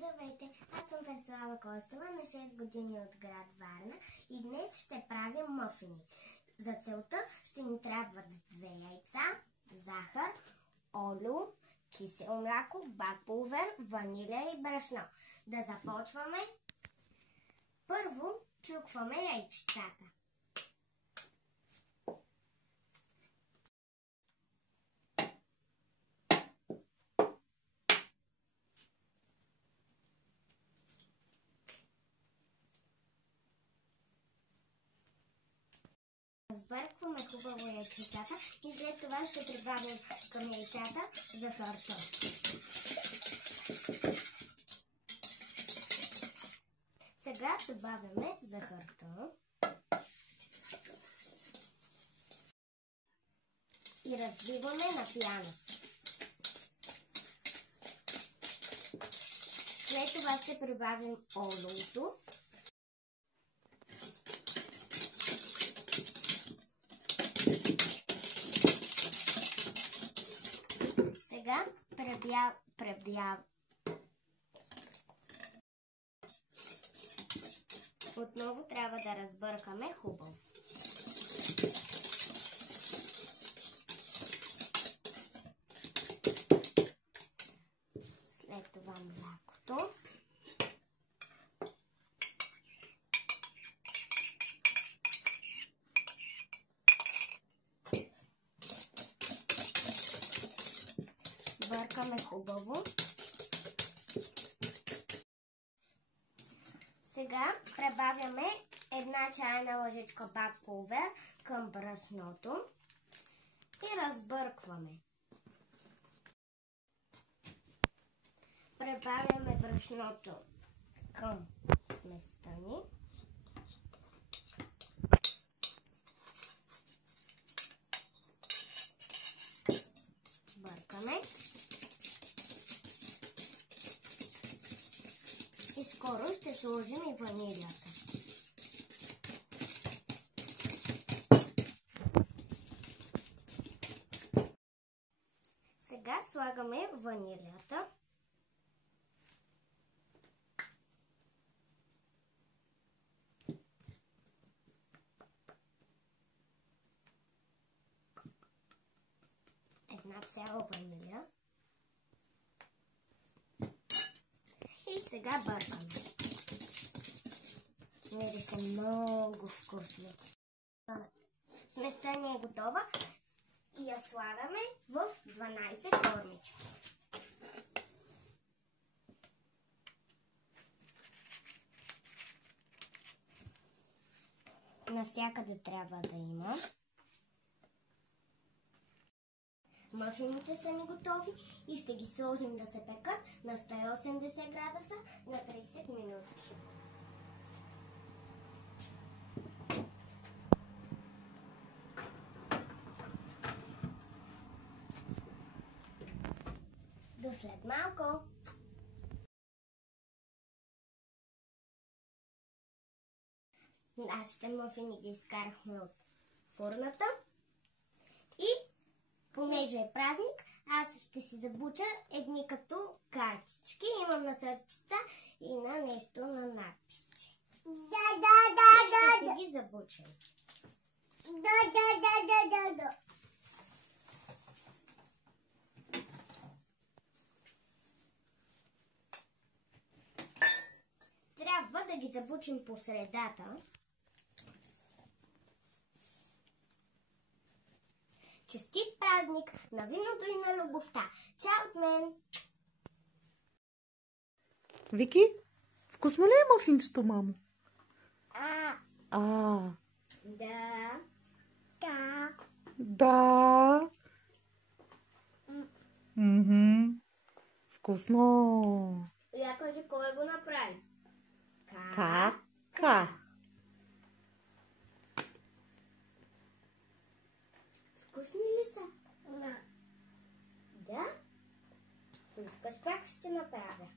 Здравейте, аз съм Персуала Костова, на 6 години от град Варна и днес ще правя мъфини. За целта ще ни трябват 2 яйца, захар, олио, кисело мляко, бак-пулвер, ванилия и брашно. Да започваме. Първо чукваме яйчетата. Разбъркваме хубаво яйчетата и след това ще прибавим към яйцата захарта. Сега добавяме захарта и разбиваме на пяна. След това ще прибавим олиото. Сега отново трябва да разбъркаме хубаво. След това млякото. Бъркаме хубаво. Сега прибавяме 1 чайна лъжичка бак-пулвер към брашното и разбъркваме. Прибавяме брашното към сместа ни. Бъркаме. И скоро ще сложим и ванилията. Сега слагаме ванилията. Една цяла ванилия. И сега бъркаме. Мирише много вкусно. Сместа ни е готова и я слагаме в 12 формички. Навсякъде трябва да има. Мъфините са ни готови и ще ги сложим да се пекат на 180 градуса на 30 минути. До след малко! Нашите мъфини ги изкарахме от фурната и понеже е празник, аз ще си забуча едни като картички. Имам на сърчица и на нещо на надписче. Ще си ги забуча. Трябва да ги забучим по средата. Честит празник на виното и на любовта! Чао от мен! Вики, вкусно ли е мъфинчето, мамо? Да. Вкусно! Я кажи, кой го направи? Кака. Вкусни ли са? Да. Искаш как ще направя?